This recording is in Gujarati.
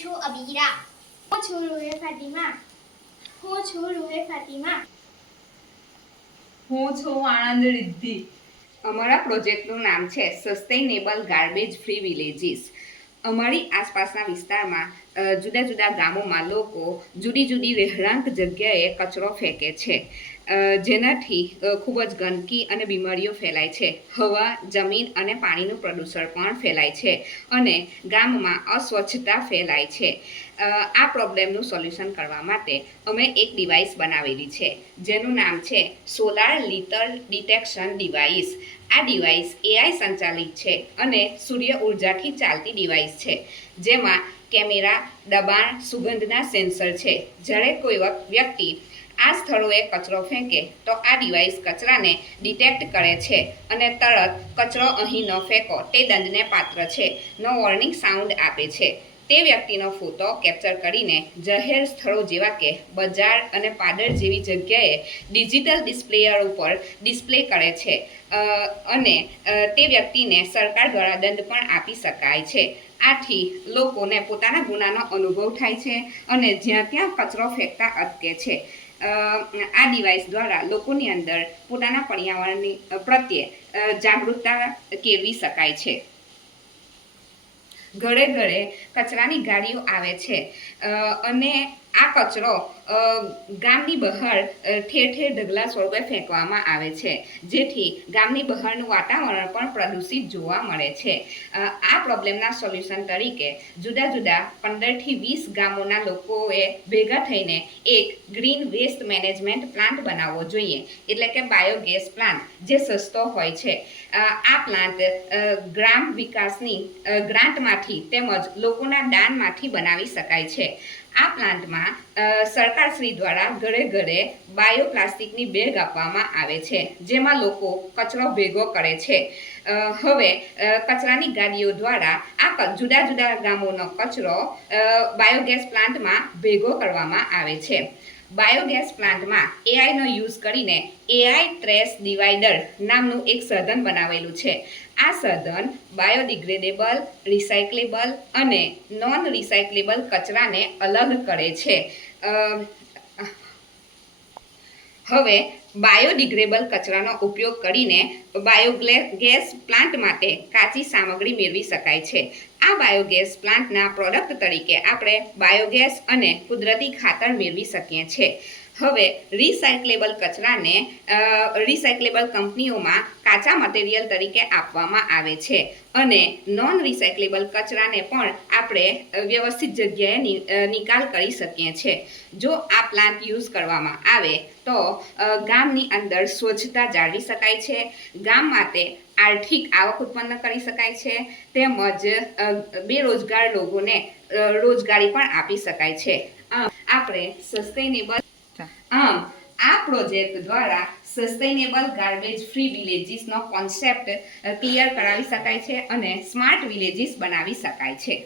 છું અબીરા. હું છું રૂહે ફાતિમા. હું છું રૂહે ફાતિમા. હું છું આણંદ રિદ્ધિ. અમારા પ્રોજેક્ટનું નામ છે સસ્ટેનેબલ ગાર્બેજ ફ્રી વિલેજીસ. અમારી આસપાસના વિસ્તારમાં જુદા જુદા ગામોમાં લોકો જુદી જુદી રહેણાંક જગ્યાએ કચરો ફેંકે છે, જેનાથી ખૂબ જ ગંદકી અને બીમારીઓ ફેલાય છે. હવા, જમીન અને પાણીનું પ્રદૂષણ પણ ફેલાય છે અને ગામમાં અસ્વચ્છતા ફેલાય છે. આ પ્રોબ્લેમનું સોલ્યુશન કરવા માટે અમે એક ડિવાઇસ બનાવેલી છે, જેનું નામ છે સોલાર લીટર ડિટેક્શન ડિવાઇસ. આ ડિવાઇસ એઆઈ સંચાલિત છે અને સૂર્ય ઉર્જાથી ચાલતી ડિવાઇસ છે, જેમાં કેમેરા, દબાણ, સુગંધના સેન્સર છે. જ્યારે કોઈ વ્યક્તિ આ સ્થળોએ કચરો ફેંકે તો આ ડિવાઇસ કચરાને ડિટેક્ટ કરે છે અને તરત કચરો અહીં ન ફેંકો તે દંડને પાત્ર છે નો વોર્નિંગ સાઉન્ડ આપે છે. તે વ્યક્તિનો ફોટો કેપ્ચર કરીને જાહેર સ્થળો જેવા કે બજાર અને પાદર જેવી જગ્યાએ ડિજિટલ ડિસ્પ્લેયર ઉપર ડિસ્પ્લે કરે છે અને તે વ્યક્તિને સરકાર દ્વારા દંડ પણ આપી શકાય છે. આથી લોકોને પોતાના ગુનાનો અનુભવ થાય છે અને જ્યાં ત્યાં કચરો ફેંકતા અટકે છે. આ ડિવાઇસ દ્વારા લોકોની અંદર પોતાના પર્યાવરણની પ્રત્યે જાગૃતતા કેળવી શકાય છે. ઘરે ઘરે કચરાની ગાડીઓ આવે છે અને આ કચરો ગામની બહાર ઠેર ઠેર ઢગલા સ્વરૂપે ફેંકવામાં આવે છે, જેથી ગામની બહારનું વાતાવરણ પણ પ્રદૂષિત જોવા મળે છે. આ પ્રોબ્લેમના સોલ્યુશન તરીકે જુદા જુદા 15થી 20 ગામોના લોકોએ ભેગા થઈને એક ગ્રીન વેસ્ટ મેનેજમેન્ટ પ્લાન્ટ બનાવવો જોઈએ, એટલે કે બાયોગેસ પ્લાન્ટ, જે સસ્તો હોય છે. આ પ્લાન્ટ ગ્રામ વિકાસની ગ્રાન્ટમાંથી તેમજ લોકોના દાનમાંથી બનાવી શકાય છે. આ પ્લાન્ટમાં સરકારશ્રી દ્વારા ઘરે ઘરે બાયોપ્લાસ્ટિકની બેગ આપવામાં આવે છે, જેમાં લોકો કચરો ભેગો કરે છે. હવે કચરાની ગાડીઓ દ્વારા આ જુદા જુદા ગામોનો કચરો બાયોગેસ પ્લાન્ટમાં ભેગો કરવામાં આવે છે. બાયોગેસ પ્લાન્ટમાં એઆઈનો યુઝ કરીને એઆઈ ટ્રેશ ડિવાઈડર નામનું એક સાધન બનાવેલું છે. આ સાધન બાયોડિગ્રેડેબલ, રિસાયક્લેબલ અને નોન રિસાયક્લેબલ કચરાને અલગ કરે છે. હવે બાયોડિગ્રેડેબલ કચરાનો ઉપયોગ કરીને બાયોગેસ પ્લાન્ટ માટે કાચી સામગ્રી મેળવી શકાય છે. આ બાયોગેસ પ્લાન્ટના પ્રોડક્ટ તરીકે આપણે બાયોગેસ અને કુદરતી ખાતર મેળવી શકીએ છીએ. હવે રિસાયક્લેબલ કચરાને રિસાયક્લેબલ કંપનીઓમાં કાચા મટીરિયલ તરીકે આપવામાં આવે છે અને નોન રિસાયક્લેબલ કચરાને પણ આપણે વ્યવસ્થિત જગ્યાએ નિકાલ કરી શકીએ છીએ. જો આ પ્લાન્ટ યુઝ કરવામાં આવે તો ગામની અંદર સ્વચ્છતા જાળવી શકાય છે, ગામ માટે આર્થિક આવક ઉત્પન્ન કરી શકાય છે, તેમજ બેરોજગાર લોકોને રોજગારી પણ આપી શકાય છે. આપણે સસ્ટેનેબલ આ પ્રોજેક્ટ દ્વારા સસ્ટેનેબલ ગાર્બેજ ફ્રી વિલેજીસનો કોન્સેપ્ટ ક્લિયર કરાવી શકાય છે અને સ્માર્ટ વિલેજીસ બનાવી શકાય છે.